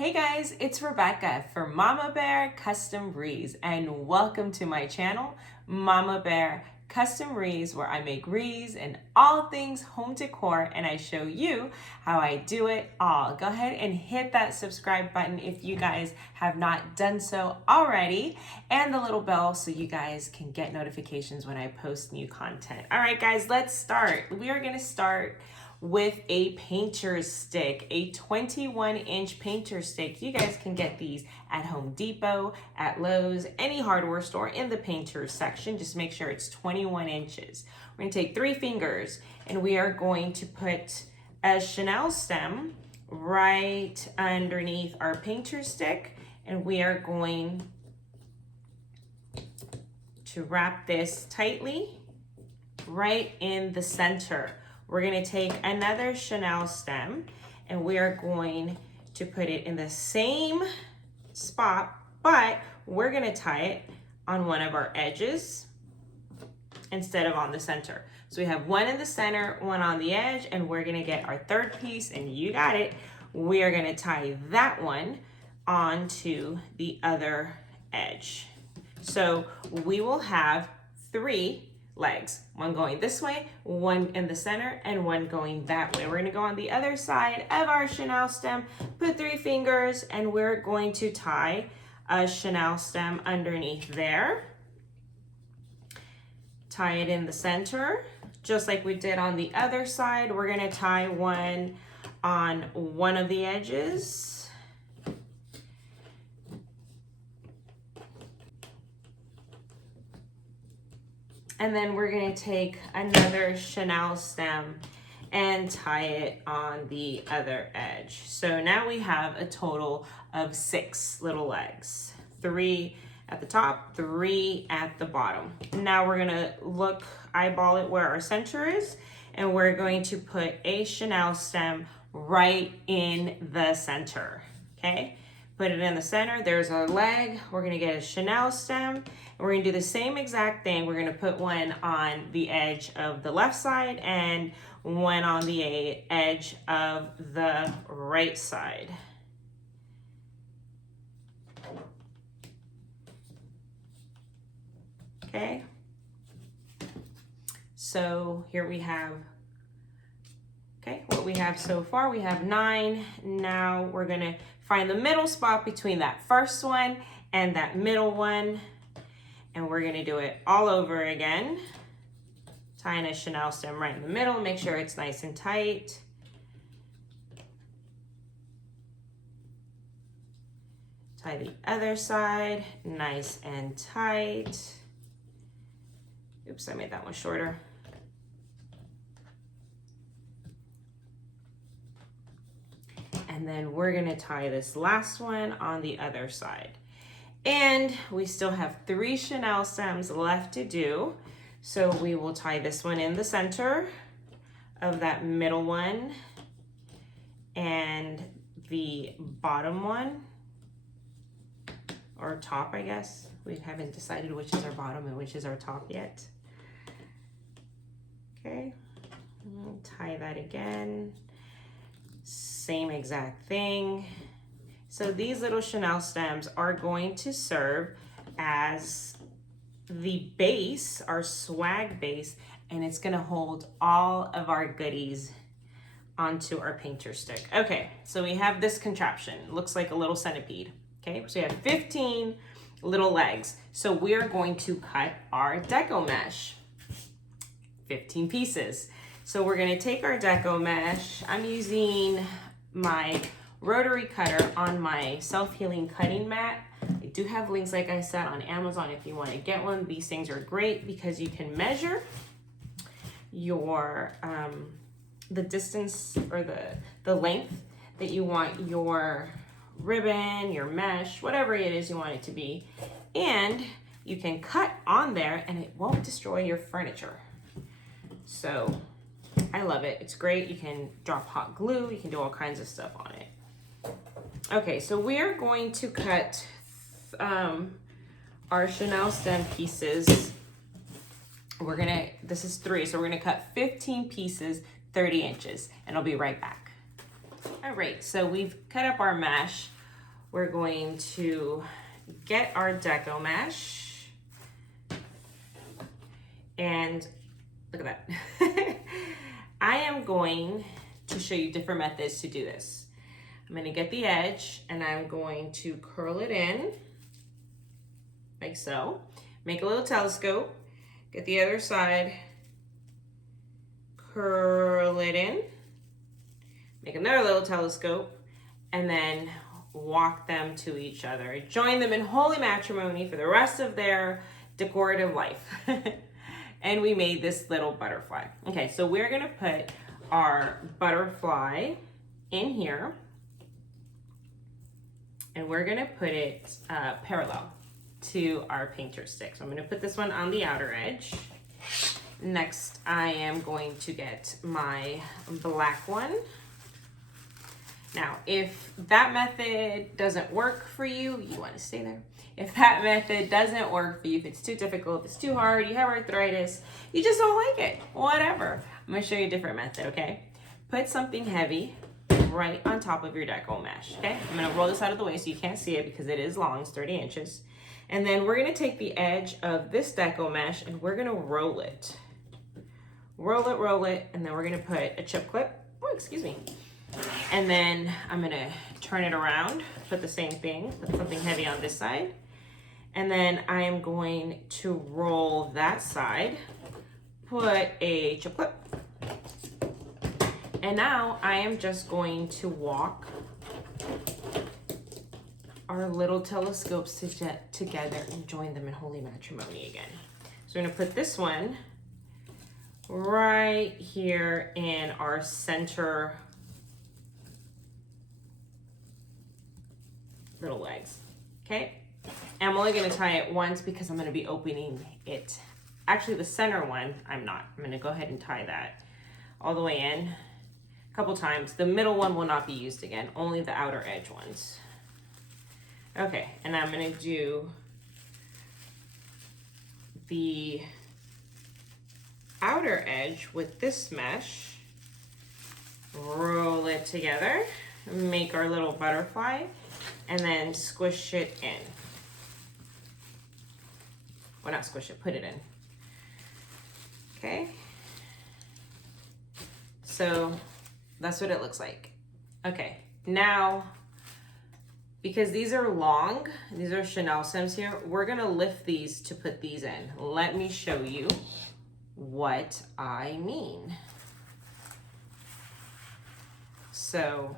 Hey guys, it's Rebecca for Mama Bear Custom Wreaths, and welcome to my channel, Mama Bear Custom Wreaths, where I make wreaths and all things home decor, and I show you how I do it all. Go ahead and hit that subscribe button if you guys have not done so already, and the little bell so you guys can get notifications when I post new content. All right guys, let's start. We are gonna start with a painter's stick, a 21-inch painter stick. You guys can get these at Home Depot, at Lowe's, any hardware store in the painter's section. Just make sure it's 21 inches. We're gonna take 3 fingers and we are going to put a chenille stem right underneath our painter stick, and we are going to wrap this tightly right in the center. We're gonna take another chenille stem and we are going to put it in the same spot, but we're gonna tie it on one of our edges instead of on the center. So we have one in the center, one on the edge, and we're gonna get our third piece, and you got it. We are gonna tie that one onto the other edge. So we will have 3 legs, one going this way, one in the center, and one going that way. We're gonna go on the other side of our chenille stem, put 3 fingers, and we're going to tie a chenille stem underneath there. Tie it in the center, just like we did on the other side. We're gonna tie one on one of the edges. And then we're gonna take another chenille stem and tie it on the other edge. So now we have a total of 6 little legs. 3 at the top, 3 at the bottom. Now we're gonna eyeball it where our center is, and we're going to put a chenille stem right in the center, okay? Put it in the center, there's our leg. We're gonna get a chenille stem, and we're gonna do the same exact thing. We're gonna put one on the edge of the left side and one on the edge of the right side. Okay, so here we have, what we have so far, we have 9. Now we're gonna find the middle spot between that first one and that middle one, and we're gonna do it all over again. Tying a chenille stem right in the middle, make sure it's nice and tight. Tie the other side, nice and tight. Oops, I made that one shorter. And then we're gonna tie this last one on the other side. And we still have 3 chenille stems left to do. So we will tie this one in the center of that middle one and the bottom one, or top, I guess. We haven't decided which is our bottom and which is our top yet. Okay, tie that again. Same exact thing. So these little chenille stems are going to serve as the base, our swag base, and it's gonna hold all of our goodies onto our painter stick. Okay, so we have this contraption. It looks like a little centipede. Okay, so we have 15 little legs. So we're going to cut our deco mesh, 15 pieces. So we're gonna take our deco mesh. I'm using my rotary cutter on my self-healing cutting mat. I do have links, like I said, on Amazon if you want to get one. These things are great because you can measure your the distance or the length that you want your ribbon, your mesh, whatever it is you want it to be, and you can cut on there and it won't destroy your furniture. So I love it. It's great. You can drop hot glue. You can do all kinds of stuff on it. Okay, so we are going to cut our chenille stem pieces. This is 3, so we're gonna cut 15 pieces, 30 inches, and I'll be right back. All right, so we've cut up our mesh. we're going to get our deco mesh. And look at that. I am going to show you different methods to do this. I'm going to get the edge and I'm going to curl it in like so. Make a little telescope, get the other side, curl it in, make another little telescope, and then walk them to each other. Join them in holy matrimony for the rest of their decorative life. And we made this little butterfly. Okay, so we're gonna put our butterfly in here, and we're gonna put it parallel to our painter stick. So I'm gonna put this one on the outer edge. Next, I am going to get my black one. Now, if that method doesn't work for you, you wanna stay there. If that method doesn't work for you, if it's too difficult, if it's too hard, you have arthritis, you just don't like it, whatever. I'm gonna show you a different method, okay? Put something heavy right on top of your deco mesh, okay? I'm gonna roll this out of the way so you can't see it because it is long, it's 30 inches. And then we're gonna take the edge of this deco mesh and we're gonna roll it. Roll it, and then we're gonna put a chip clip, oh, excuse me. And then I'm gonna turn it around, put the same thing, put something heavy on this side. And then I am going to roll that side, put a chip clip. And now I am just going to walk our little telescopes together and join them in holy matrimony again. So we're gonna put this one right here in our center little legs, okay? And I'm only gonna tie it once because I'm gonna be opening it. Actually, the center one, I'm not. I'm gonna go ahead and tie that all the way in a couple times. The middle one will not be used again, only the outer edge ones. Okay, and I'm gonna do the outer edge with this mesh, roll it together, make our little butterfly, and then squish it in. Well, not squish it, put it in. Okay. So that's what it looks like. Okay, now, because these are long, these are Chanel stems here, we're gonna lift these to put these in. Let me show you what I mean. So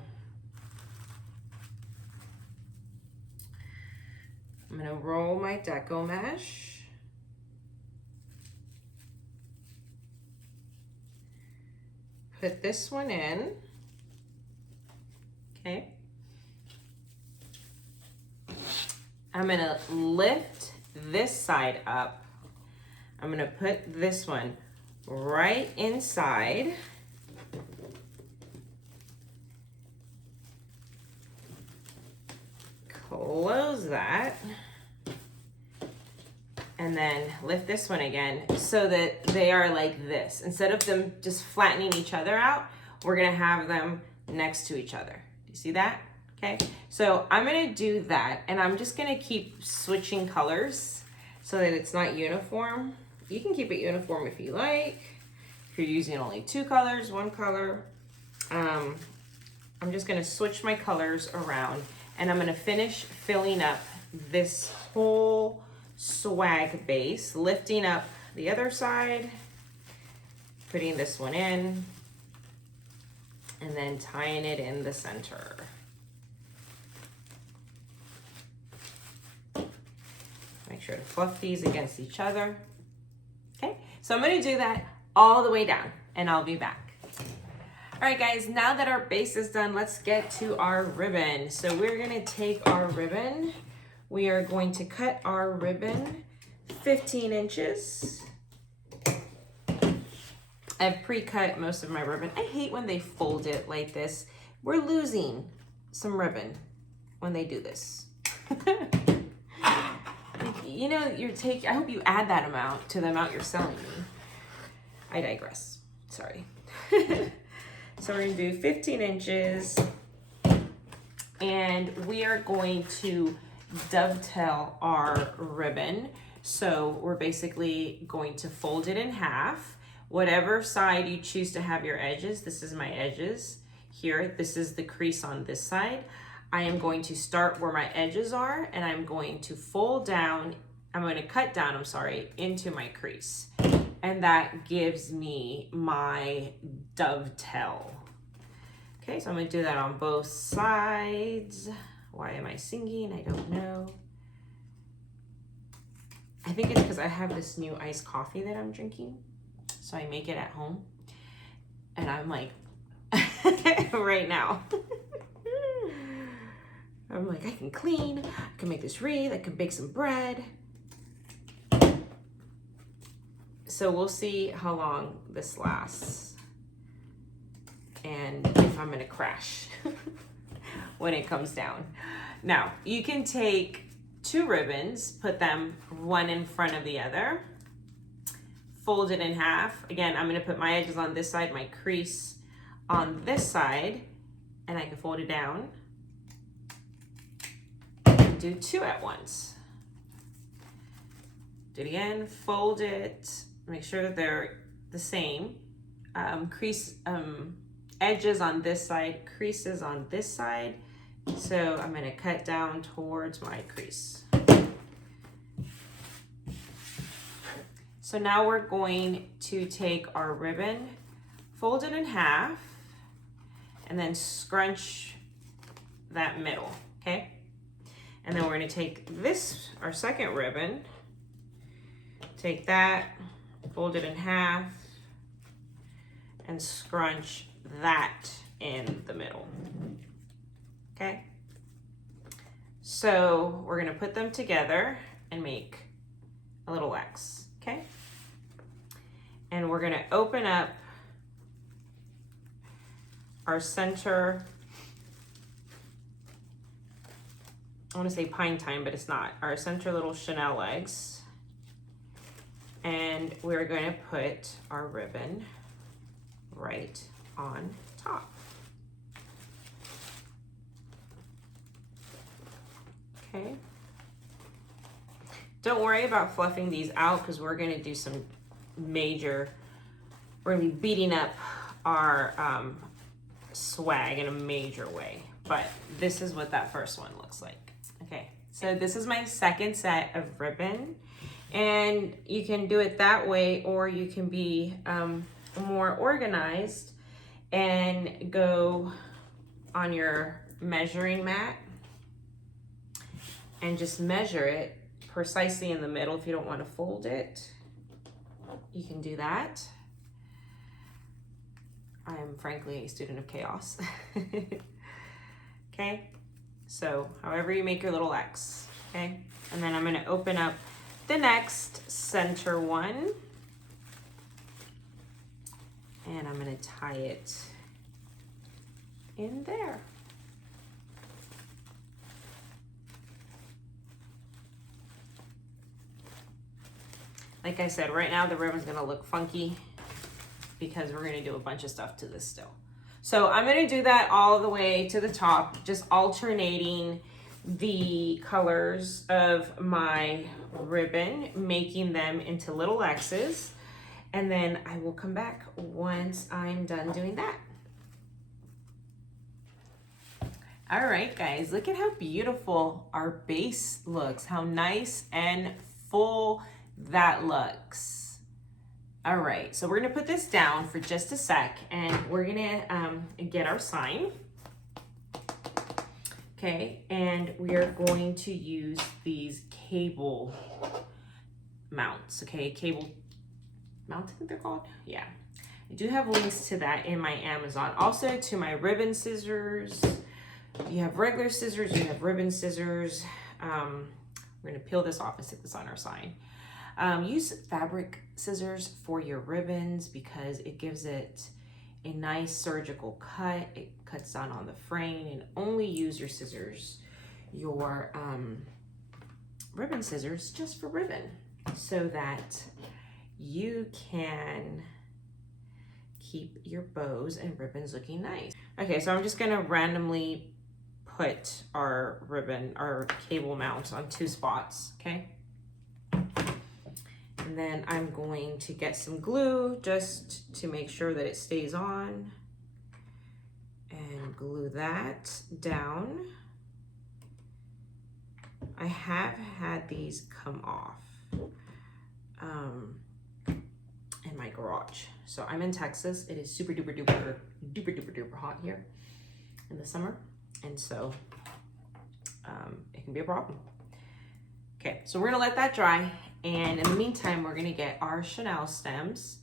I'm gonna roll my deco mesh. Put this one in, okay. I'm gonna lift this side up. I'm gonna put this one right inside. Close that. And then lift this one again so that they are like this. Instead of them just flattening each other out, we're gonna have them next to each other. Do you see that? Okay, so I'm gonna do that and I'm just gonna keep switching colors so that it's not uniform. You can keep it uniform if you like. If you're using only 2 colors, 1 color. I'm just gonna switch my colors around and I'm gonna finish filling up this whole swag base, lifting up the other side, putting this one in, and then tying it in the center. Make sure to fluff these against each other. Okay, so I'm gonna do that all the way down and I'll be back. All right guys, now that our base is done, let's get to our ribbon. So we're gonna take our ribbon. We are going to cut our ribbon 15 inches. I've pre-cut most of my ribbon. I hate when they fold it like this. We're losing some ribbon when they do this. You know, I hope you add that amount to the amount you're selling me. I digress, sorry. So we're gonna do 15 inches and we are going to dovetail our ribbon. So we're basically going to fold it in half. Whatever side you choose to have your edges, this is my edges here. This is the crease on this side. I am going to start where my edges are, and I'm going to fold down, I'm going to cut down, I'm sorry, into my crease. And that gives me my dovetail. Okay, so I'm going to do that on both sides. Why am I singing? I don't know. I think it's because I have this new iced coffee that I'm drinking. So I make it at home. And I'm like, right now. I'm like, I can clean, I can make this wreath, I can bake some bread. So we'll see how long this lasts and if I'm gonna crash when it comes down. Now, you can take 2 ribbons, put them one in front of the other, fold it in half. Again, I'm gonna put my edges on this side, my crease on this side, and I can fold it down. Do 2 at once. Do it again, fold it, make sure that they're the same. Edges on this side, creases on this side. So I'm gonna cut down towards my crease. So now we're going to take our ribbon, fold it in half, and then scrunch that middle, okay? And then we're gonna take this, our second ribbon, take that, fold it in half, and scrunch that in the middle, okay? So we're gonna put them together and make a little X, okay? And we're gonna open up our center, I want to say pine time, but it's not. Our center little Chanel legs. And we're going to put our ribbon right on top. Okay. Don't worry about fluffing these out because we're going to do some we're going to be beating up our swag in a major way. But this is what that first one looks like. Okay, so this is my second set of ribbon, and you can do it that way, or you can be more organized and go on your measuring mat and just measure it precisely in the middle. If you don't want to fold it, you can do that. I am frankly a student of chaos. Okay. So however you make your little X, okay? And then I'm gonna open up the next center one, and I'm gonna tie it in there. Like I said, right now the ribbon's gonna look funky because we're gonna do a bunch of stuff to this still. So I'm gonna do that all the way to the top, just alternating the colors of my ribbon, making them into little X's, and then I will come back once I'm done doing that. All right, guys, look at how beautiful our base looks, how nice and full that looks. All right, so we're gonna put this down for just a sec, and we're gonna get our sign. Okay, and we are going to use these cable mounts, okay? Cable mount, I think they're called? Yeah. I do have links to that in my Amazon. Also to my ribbon scissors. You have regular scissors, you have ribbon scissors. We're gonna peel this off and stick this on our sign. Use fabric scissors for your ribbons because it gives it a nice surgical cut. It cuts down on the fraying, and only use your scissors, your ribbon scissors, just for ribbon so that you can keep your bows and ribbons looking nice. Okay, so I'm just gonna randomly put our ribbon, our cable mount on 2 spots, okay? And then I'm going to get some glue just to make sure that it stays on, and glue that down. I have had these come off in my garage. So I'm in Texas. It is super duper duper duper duper duper hot here in the summer, and so it can be a problem. Okay, so we're gonna let that dry, and in the meantime we're gonna get our Chanel stems,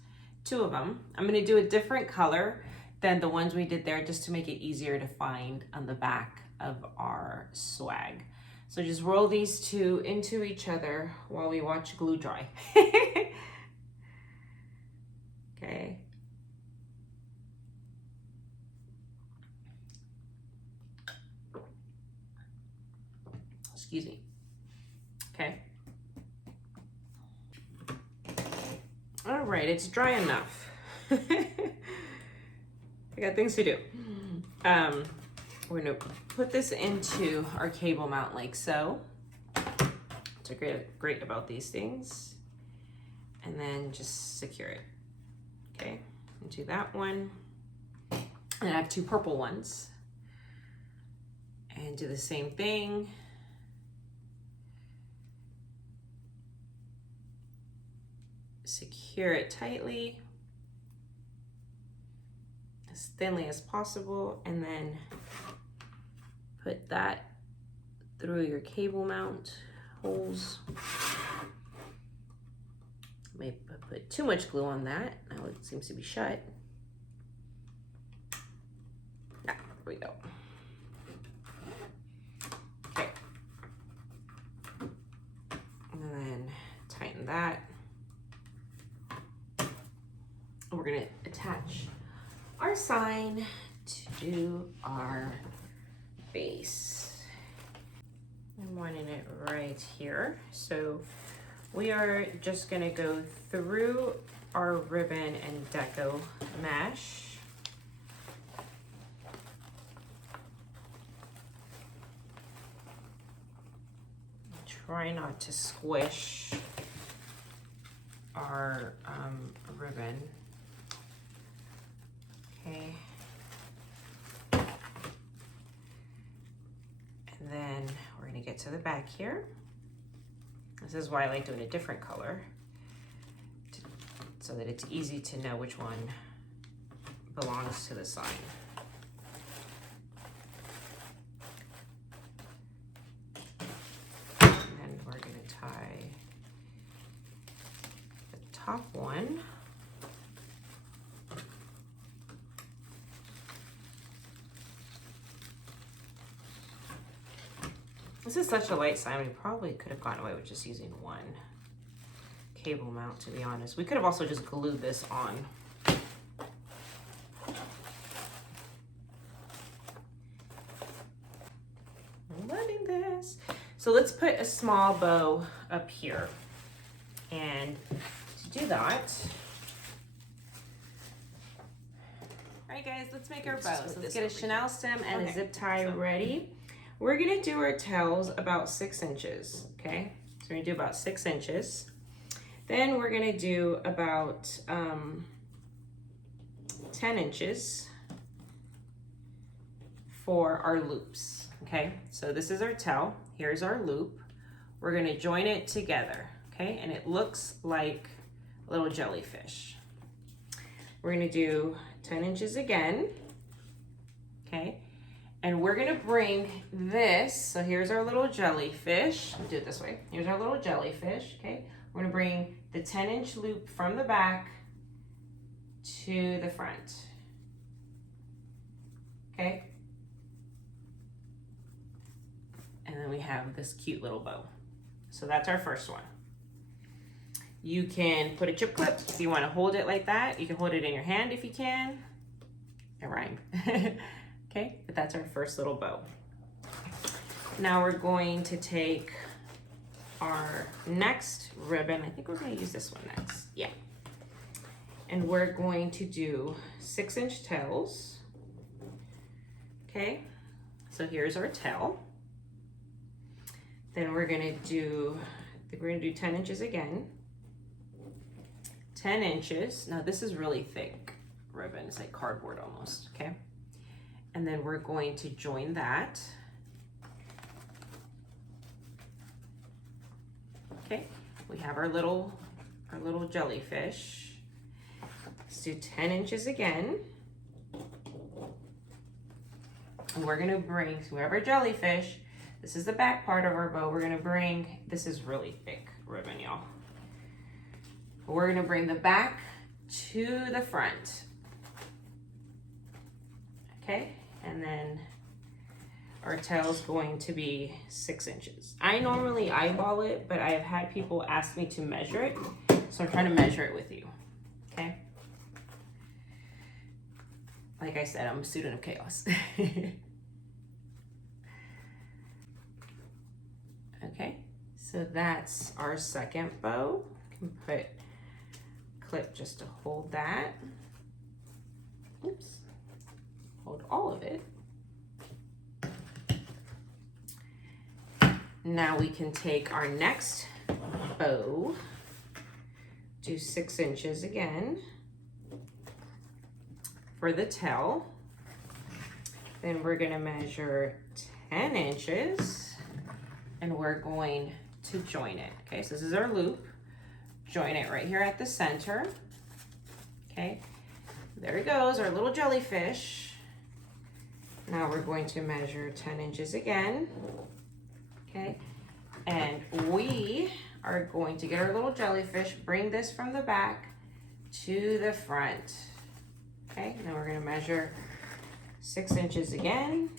2 of them. I'm gonna do a different color than the ones we did there, just to make it easier to find on the back of our swag. So just roll these 2 into each other while we watch glue dry. Okay. Excuse me. Okay. All right, it's dry enough. I got things to do. We're gonna put this into our cable mount like so. What's great about these things. And then just secure it. Okay, do that one. And I have 2 purple ones. And do the same thing. Secure it tightly, as thinly as possible, and then put that through your cable mount holes. Maybe put too much glue on that. Now it seems to be shut. Yeah, there we go. Okay. And then tighten that. We're gonna attach our sign to our base. I'm wanting it right here. So we are just gonna go through our ribbon and deco mesh. Try not to squish our ribbon. Okay. And then we're gonna get to the back here. This is why I like doing a different color, so that it's easy to know which one belongs to the sign. And then we're gonna tie the top one. This is such a light sign, we probably could have gotten away with just using 1 cable mount, to be honest. We could have also just glued this on. I'm loving this. So let's put a small bow up here. And to do that, all right guys, let's make our bows. Let's get a Chanel stem and a zip tie ready. We're gonna do our tails about 6 inches, okay? So we're gonna do about 6 inches. Then we're gonna do about 10 inches for our loops, okay? So this is our tail, here's our loop. We're gonna join it together, okay? And it looks like a little jellyfish. We're gonna do 10 inches again, okay? And we're gonna bring this, so here's our little jellyfish. I'll do it this way. Here's our little jellyfish, okay? We're gonna bring the 10-inch loop from the back to the front, okay? And then we have this cute little bow. So that's our first one. You can put a chip clip if you wanna hold it like that. You can hold it in your hand if you can. It rhymed. Okay, but that's our first little bow. Now we're going to take our next ribbon. I think we're gonna use this one next, yeah. And we're going to do 6-inch tails, okay? So here's our tail. Then we're gonna do 10 inches again. 10 inches. Now this is really thick ribbon. It's like cardboard almost, okay? And then we're going to join that. Okay, we have our little jellyfish. Let's do 10 inches again. And we're gonna bring, so we have our jellyfish. This is the back part of our bow. We're gonna bring, this is really thick ribbon, y'all. We're gonna bring the back to the front. Okay, and then our tail is going to be 6 inches. I normally eyeball it, but I have had people ask me to measure it, so I'm trying to measure it with you, okay? Like I said, I'm a student of chaos. Okay, so that's our second bow. You can put clip just to hold that. Oops, hold all of it. Now we can take our next bow, do 6 inches again for the tail. Then we're gonna measure 10 inches and we're going to join it. Okay, so this is our loop. Join it right here at the center. Okay, there it goes, our little jellyfish. Now we're going to measure 10 inches again. Okay, and we are going to get our little jellyfish, bring this from the back to the front. Okay, now we're gonna measure 6 inches again.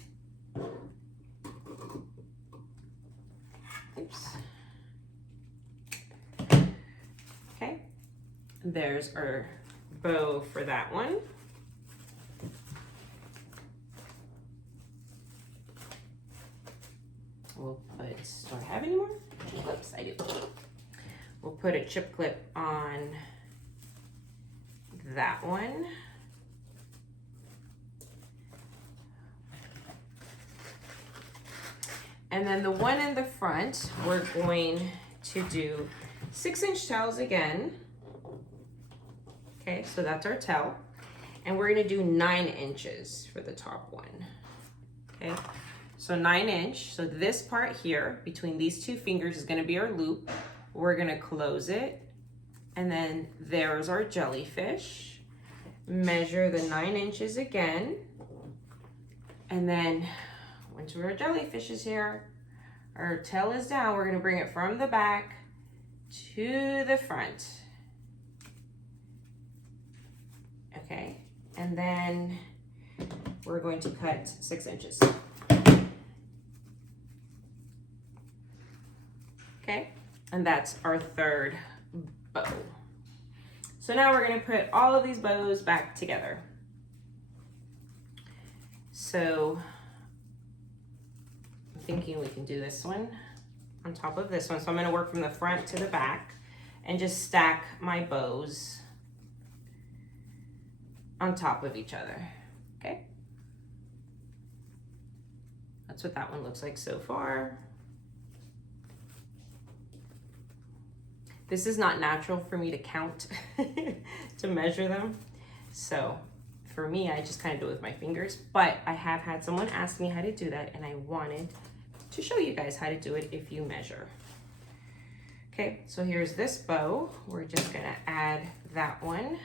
Oops. Okay, there's our bow for that one. We'll put, do I have any more chip clips? I do. We'll put a chip clip on that one. And then the one in the front, we're going to do 6-inch tails again. Okay, so that's our tail. And we're gonna do 9 inches for the top one. Okay, so 9-inch. So this part here, between these two fingers, is gonna be our loop. We're gonna close it. And then there's our jellyfish. Measure the 9 inches again. And then once our jellyfish is here, our tail is down, we're gonna bring it from the back to the front. Okay, and then we're going to cut 6 inches. Okay, and that's our third bow. So now we're gonna put all of these bows back together. So I'm thinking we can do this one on top of this one. So I'm gonna work from the front to the back and just stack my bows on top of each other, okay? That's what that one looks like so far. This is not natural for me to count, to measure them. So for me, I just kind of do it with my fingers, but I have had someone ask me how to do that and I wanted to show you guys how to do it if you measure. Okay, so here's this bow. We're just gonna add that one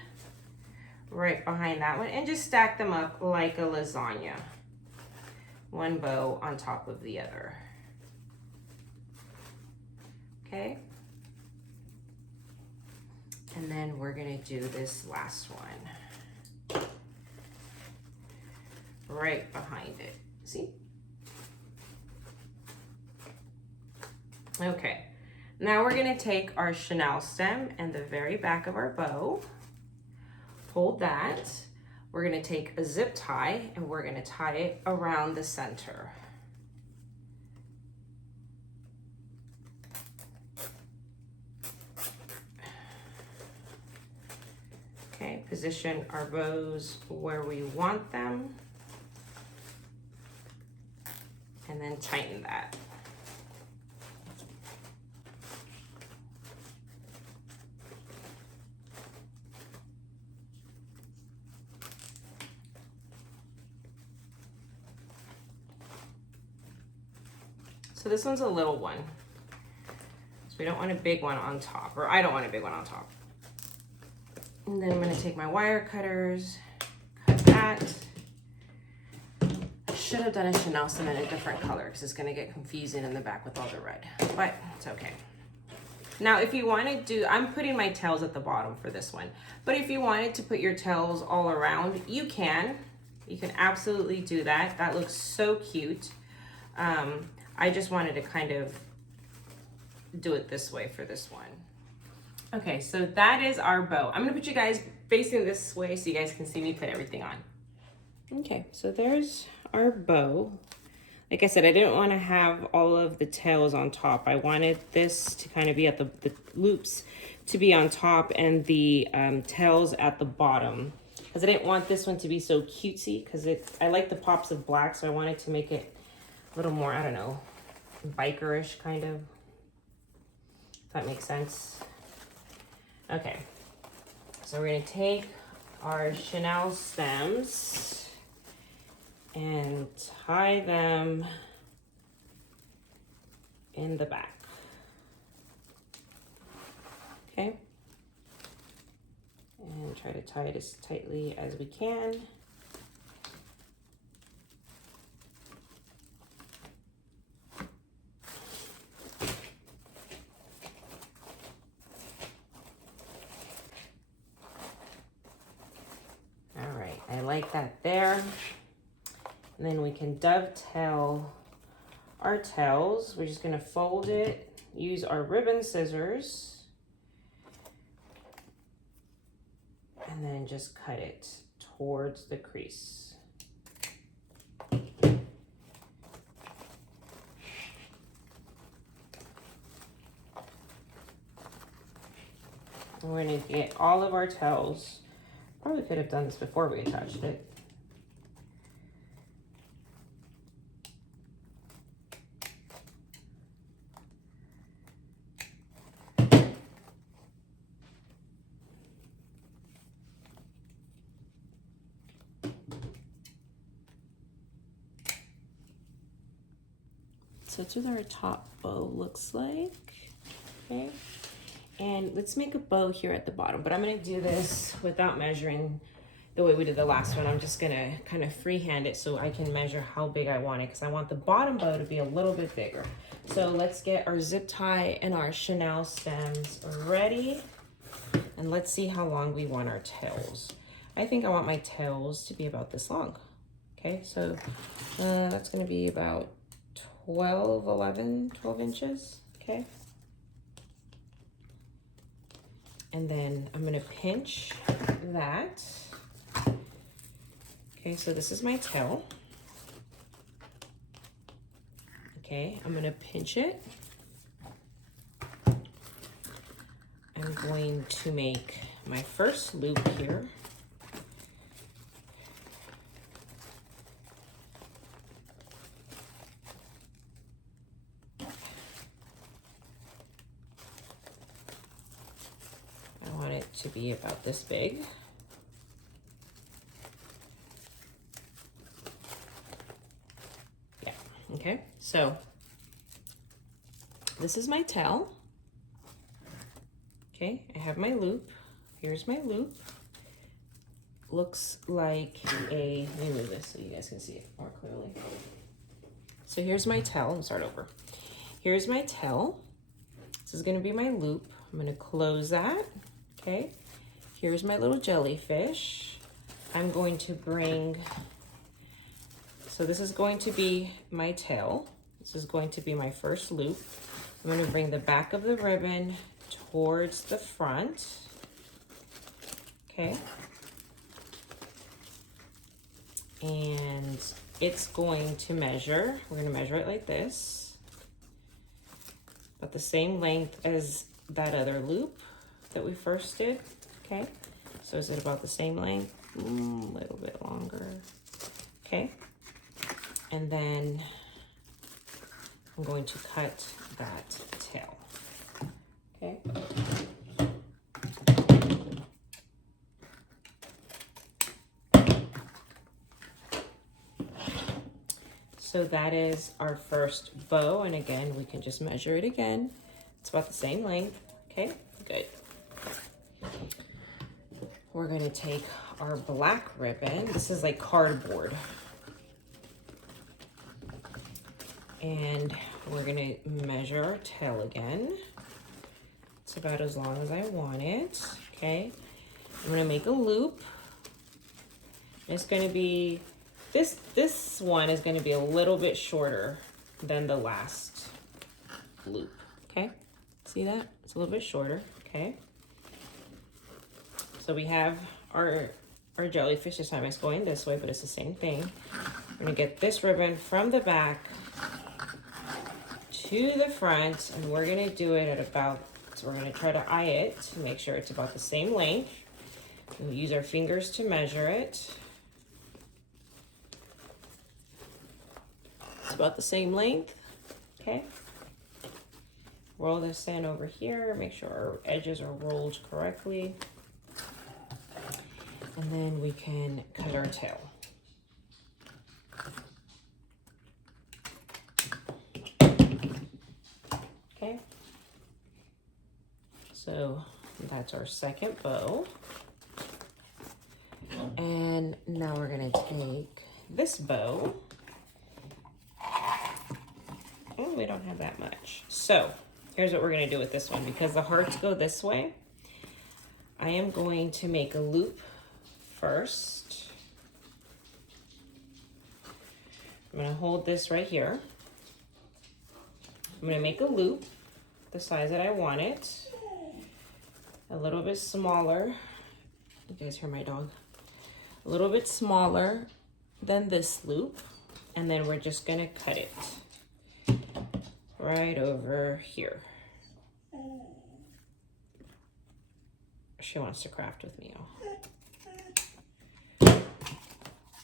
right behind that one and just stack them up like a lasagna. One bow on top of the other. Okay. And then we're gonna do this last one right behind it. See? Okay, now we're gonna take our chenille stem and the very back of our bow, hold that. We're gonna take a zip tie and we're gonna tie it around the center. Okay, position our bows where we want them. and then tighten that. So this one's a little one. So we don't want a big one on top, or I don't want a big one on top. And then I'm gonna take my wire cutters, cut that. I should have done a Chanel cement a different color because it's gonna get confusing in the back with all the red, but it's okay. Now, if you wanna do, I'm putting my tails at the bottom for this one, but if you wanted to put your tails all around, you can. You can absolutely do that. That looks so cute. I just wanted to kind of do it this way for this one. Okay, so that is our bow. I'm gonna put you guys facing this way so you guys can see me put everything on. Okay, so there's our bow. Like I said, I didn't want to have all of the tails on top. I wanted this to kind of be at the loops to be on top and the tails at the bottom. Because I didn't want this one to be so cutesy, because I like the pops of black, so I wanted to make it a little more, I don't know, bikerish kind of, if that makes sense. Okay, so we're gonna take our Chanel stems and tie them in the back. Okay, and try to tie it as tightly as we can. I like that there. And then we can dovetail our tails. We're just gonna fold it, use our ribbon scissors, and then just cut it towards the crease. And we're gonna get all of our tails. Probably could have done this before we attached it. So that's what our top bow looks like, okay? And let's make a bow here at the bottom, but I'm gonna do this without measuring the way we did the last one. I'm just gonna kind of freehand it so I can measure how big I want it, because I want the bottom bow to be a little bit bigger. So let's get our zip tie and our Chanel stems ready. And let's see how long we want our tails. I think I want my tails to be about this long. Okay, so that's gonna be about 12 inches, okay? And then I'm gonna pinch that. Okay, so this is my tail. Okay, I'm gonna pinch it. I'm going to make my first loop here. To be about this big. Yeah, okay, so this is my tail. Okay, I have my loop. Here's my loop. Looks like a, let me move this so you guys can see it more clearly. So here's my tail, and start over. Here's my tail. This is gonna be my loop. I'm gonna close that. Okay, here's my little jellyfish. I'm going to bring, so this is going to be my tail. This is going to be my first loop. I'm going to bring the back of the ribbon towards the front. Okay. And it's going to measure, we're going to measure it like this, about the same length as that other loop that we first did. Okay, so is it about the same length? A little bit longer. Okay, and then I'm going to cut that tail. Okay. So that is our first bow, and again, we can just measure it again. It's about the same length. Okay, good. We're gonna take our black ribbon. This is like cardboard. And we're gonna measure our tail again. It's about as long as I want it, okay? I'm gonna make a loop. It's gonna be, this one is gonna be a little bit shorter than the last loop, okay? See that? It's a little bit shorter, okay? So we have our jellyfish. This time it's going this way, but it's the same thing. We're gonna get this ribbon from the back to the front, and we're gonna do it at about, so we're gonna try to eye it to make sure it's about the same length. We'll use our fingers to measure it. It's about the same length, okay? Roll this in over here, make sure our edges are rolled correctly. And then we can cut our tail. Okay. So that's our second bow. And now we're gonna take this bow. Oh, we don't have that much. So here's what we're gonna do with this one. Because the hearts go this way, I am going to make a loop first. I'm gonna hold this right here. I'm gonna make a loop the size that I want it. A little bit smaller. You guys hear my dog? A little bit smaller than this loop. And then we're just gonna cut it right over here. She wants to craft with me, y'all.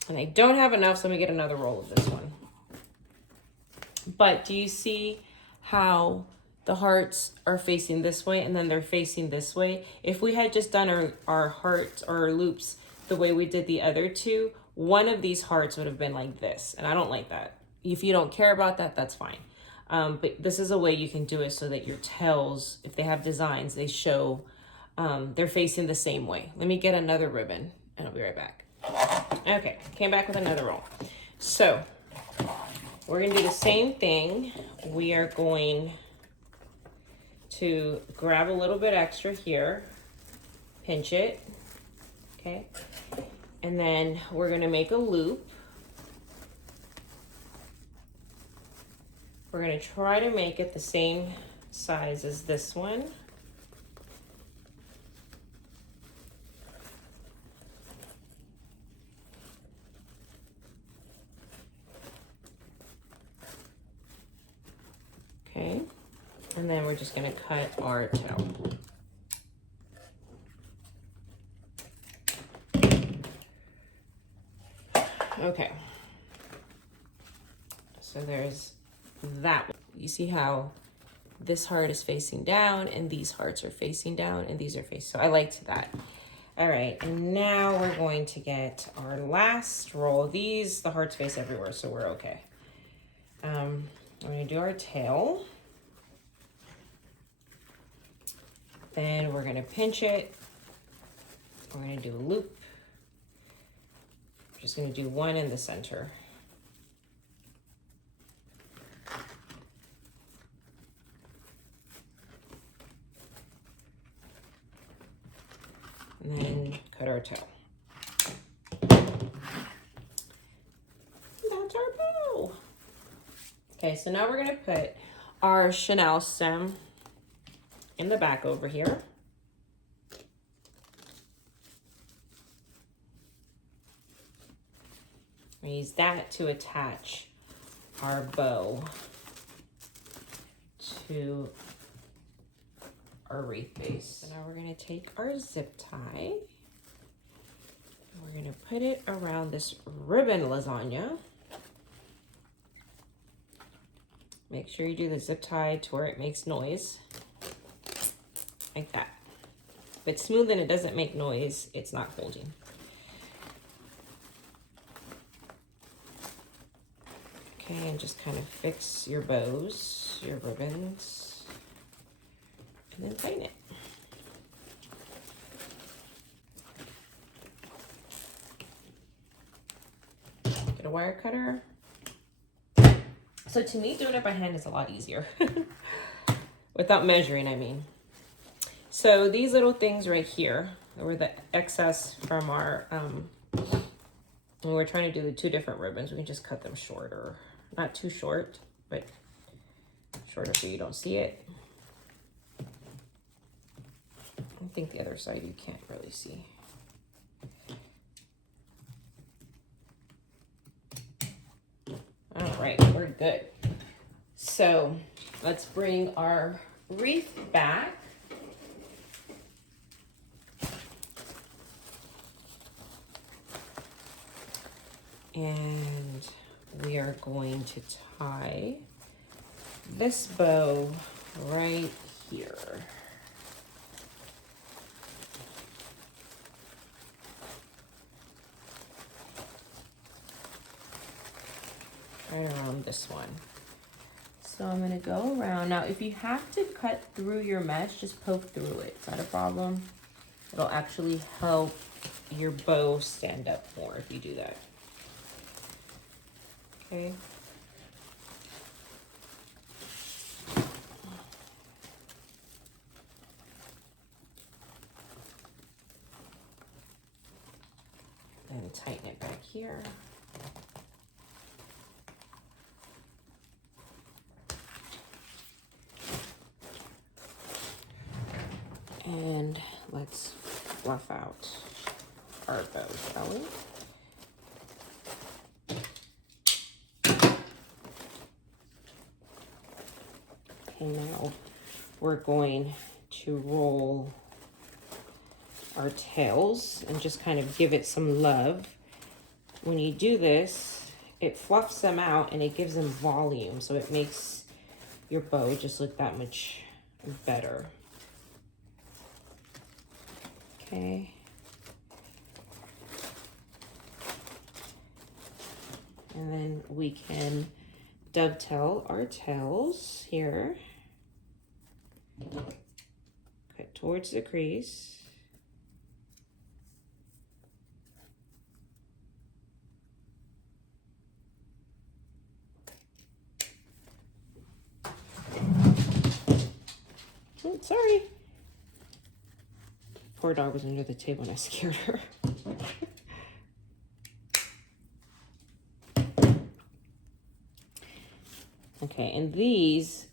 And I don't have enough, so let me get another roll of this one. But do you see how the hearts are facing this way and then they're facing this way? If we had just done our hearts or our loops the way we did the other two, one of these hearts would have been like this, and I don't like that. If you don't care about that, that's fine. But this is a way you can do it so that your tails, if they have designs, they show they're facing the same way. Let me get another ribbon and I'll be right back. Okay, came back with another roll. So we're gonna do the same thing. We are going to grab a little bit extra here, pinch it, okay? And then we're gonna make a loop. We're gonna try to make it the same size as this one. Okay, and then we're just gonna cut our tail. Okay, so there's that one. You see how this heart is facing down and these hearts are facing down and these are facing, so I liked that. All right, and now we're going to get our last roll. These, the hearts face everywhere, so we're okay. We're gonna do our tail. Then we're gonna pinch it. We're gonna do a loop. We're just gonna do one in the center. And then cut our tail. That's our bow. Okay, so now we're gonna put our chenille stem in the back over here. We use that to attach our bow to our wreath base. So now we're gonna take our zip tie. We're gonna put it around this ribbon lasagna. Make sure you do the zip tie to where it makes noise, like that. If it's smooth and it doesn't make noise, it's not holding. Okay, and just kind of fix your bows, your ribbons, and then tighten it. Get a wire cutter. So to me, doing it by hand is a lot easier. Without measuring, I mean. So these little things right here were the excess from our, when we're trying to do the 2 different ribbons, we can just cut them shorter. Not too short, but shorter so you don't see it. I think the other side you can't really see. All right, we're good. So let's bring our wreath back. And we are going to tie this bow right here. Right around this one. So I'm gonna go around. Now, if you have to cut through your mesh, just poke through it. It's not a problem. It'll actually help your bow stand up more if you do that. Okay. And tighten it back here. And let's fluff out our bow, shall we? Okay, now we're going to roll our tails and just kind of give it some love. When you do this, it fluffs them out and it gives them volume, so it makes your bow just look that much better. Okay. And then we can dovetail our tails here. Cut towards the crease. Oh, sorry. Poor dog was under the table and I scared her. Okay, and these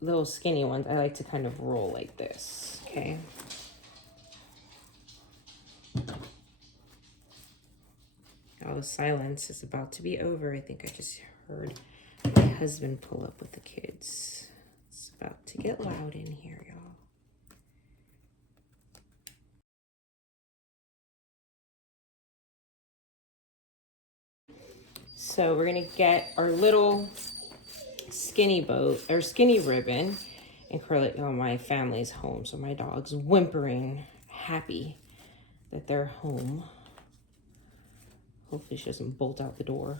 little skinny ones, I like to kind of roll like this, okay? Oh, silence is about to be over. I think I just heard my husband pull up with the kids. It's about to get loud in here, y'all. So we're gonna get our little skinny bow or skinny ribbon and curl it on my family's home. So my dog's whimpering, happy that they're home. Hopefully she doesn't bolt out the door.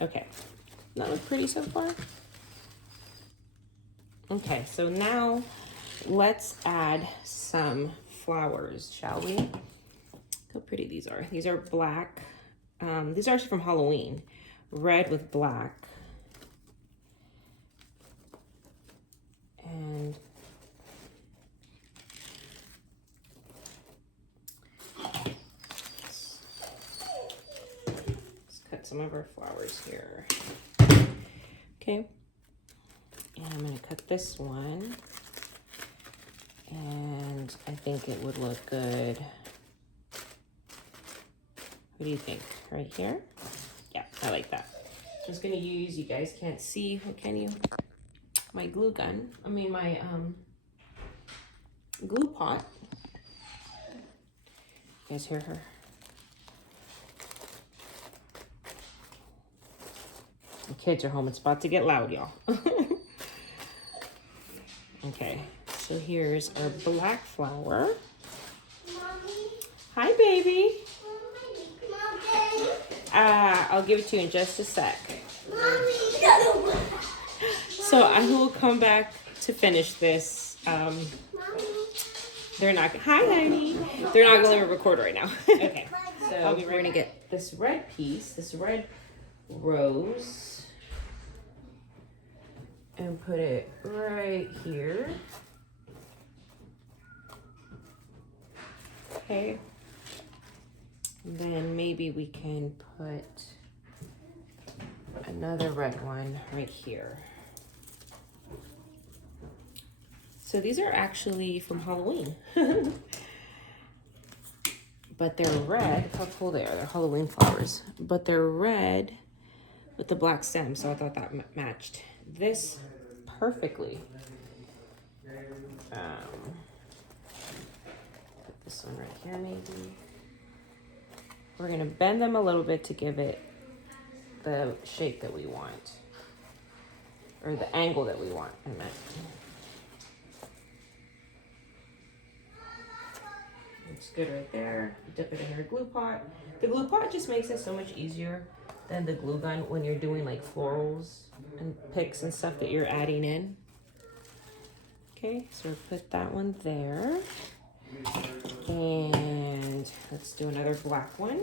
Okay, that look pretty so far? Okay, so now let's add some flowers, shall we? Look how pretty these are. These are black. These are actually from Halloween. Red with black. And let's cut some of our flowers here. Okay. And I'm going to cut this one. And I think it would look good. What do you think? Right here? Yeah, I like that. I'm just going to use, you guys can't see, can you? My glue gun. I mean, my glue pot. You guys hear her? The kids are home. It's about to get loud, y'all. Okay, so here's our black flower. Mommy. Hi, baby. Mommy. I'll give it to you in just a sec. Mommy. So I will come back to finish this. They're not. Hi, honey. They're not going to record right now. Okay. So we're gonna get this red piece, this red rose, and put it right here. Okay. Then maybe we can put another red one right here. So these are actually from Halloween. But they're red. Look how cool they are. They're Halloween flowers. But they're red with the black stem, so I thought that matched this perfectly. Put this one right here maybe. We're gonna bend them a little bit to give it the shape that we want. Or the angle that we want, I meant. Looks good right there. Dip it in your glue pot. The glue pot just makes it so much easier than the glue gun when you're doing like florals and picks and stuff that you're adding in. Okay, so we'll put that one there. And let's do another black one.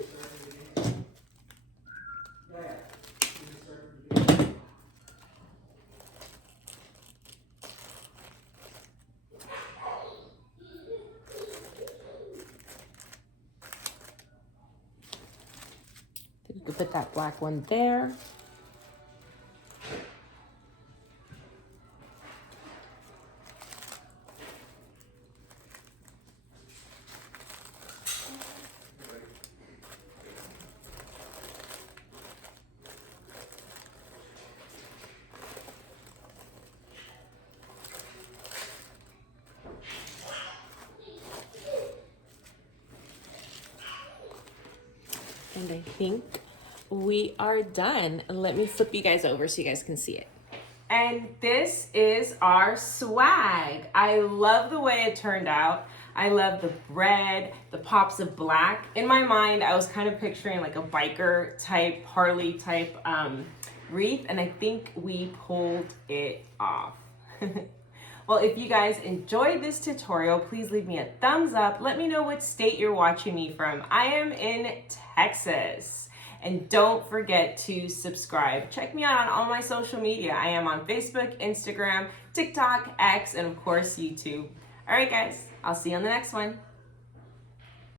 You can put that black one there. And I think we are done. Let me flip you guys over so you guys can see it. And this is our swag. I love the way it turned out. I love the red, the pops of black. In my mind, I was kind of picturing like a biker type, Harley type wreath, and I think we pulled it off. Well, if you guys enjoyed this tutorial, please leave me a thumbs up. Let me know what state you're watching me from. I am in Texas. And don't forget to subscribe. Check me out on all my social media. I am on Facebook, Instagram, TikTok, X, and of course, YouTube. All right, guys, I'll see you on the next one.